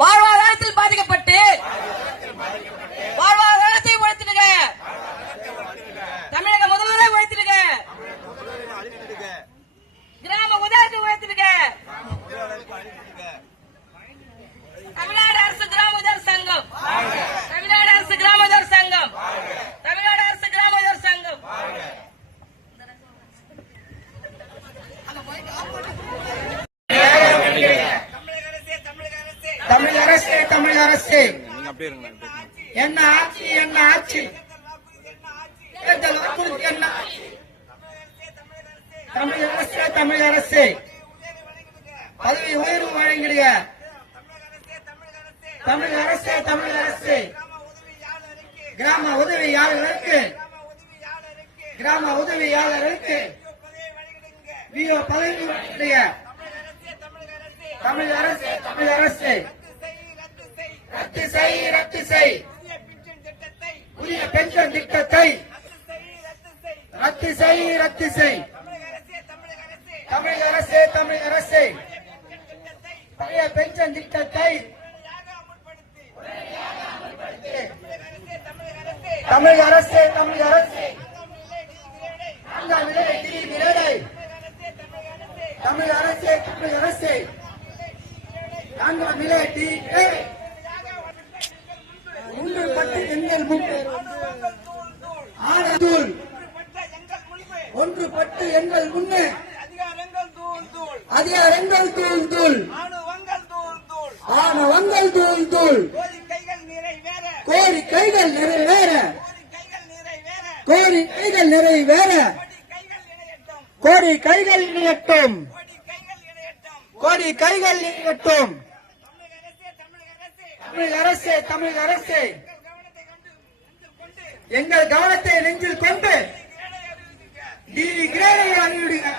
வாழ்வாதாரத்தில் பாதிக்கப்பட்டு வாழ்வாதாரத்தை உழைத்திடுக. தமிழக முதல்வரை உழைத்திடுக. கிராம உதயத்தை உழைத்திடுக. தமிழ்நாடு அரசு கிராம உதர் சங்கம், தமிழ்நாடு அரசு கிராம உதர் சங்கம், தமிழ்நாடு அரசு கிராம உதர் சங்கம். தமிழக அரசே, தமிழக அரசே, என்ன ஆட்சி, என்ன ஆட்சி, என்ன தமிழக அரசே, தமிழக அரசே, பதவி உயர்வு வழங்கிடுக. தமிழக அரசே, தமிழக அரசே, கிராம உதவியாளருக்கு, கிராம உதவியாளருக்கு விஓ பதவி வழங்கிடுக. தமிழக அரசே, தமிழக அரசே, ரத்து செய், ரத்து செய், புதிய பென்ஷன் திட்டத்தை ரத்து செய், ரத்து செய். தமிழக அரசே, தமிழக அரசே, பழைய பென்ஷன் திட்டத்தை தமிழக அரசே, தமிழக அரசே, நான்காம் விலை திடீர் தமிழக அரசே, தமிழக அரசே, நான்காம் விலை திடீர் ஒன்று பட்டு எங்கள் முன்பு ஆனதூள் ஒன்று பட்டு எங்கள் முன்னே அதிகாரங்கள் தூள் தூள் ஆனவங்கள் தூள் தூள் கோரிக்கைகள் நிறைவேற கோரிக்கைகள் நிறைவேற கோரிக்கைகள் இணையட்டும் கோரிக்கைகள் இணையட்டும். தமிழக அரசே, தமிழக அரசே, எங்கள் கவனத்தை நெஞ்சில் கொண்டு டிகிரி கிரேடை அறிவிடுங்க.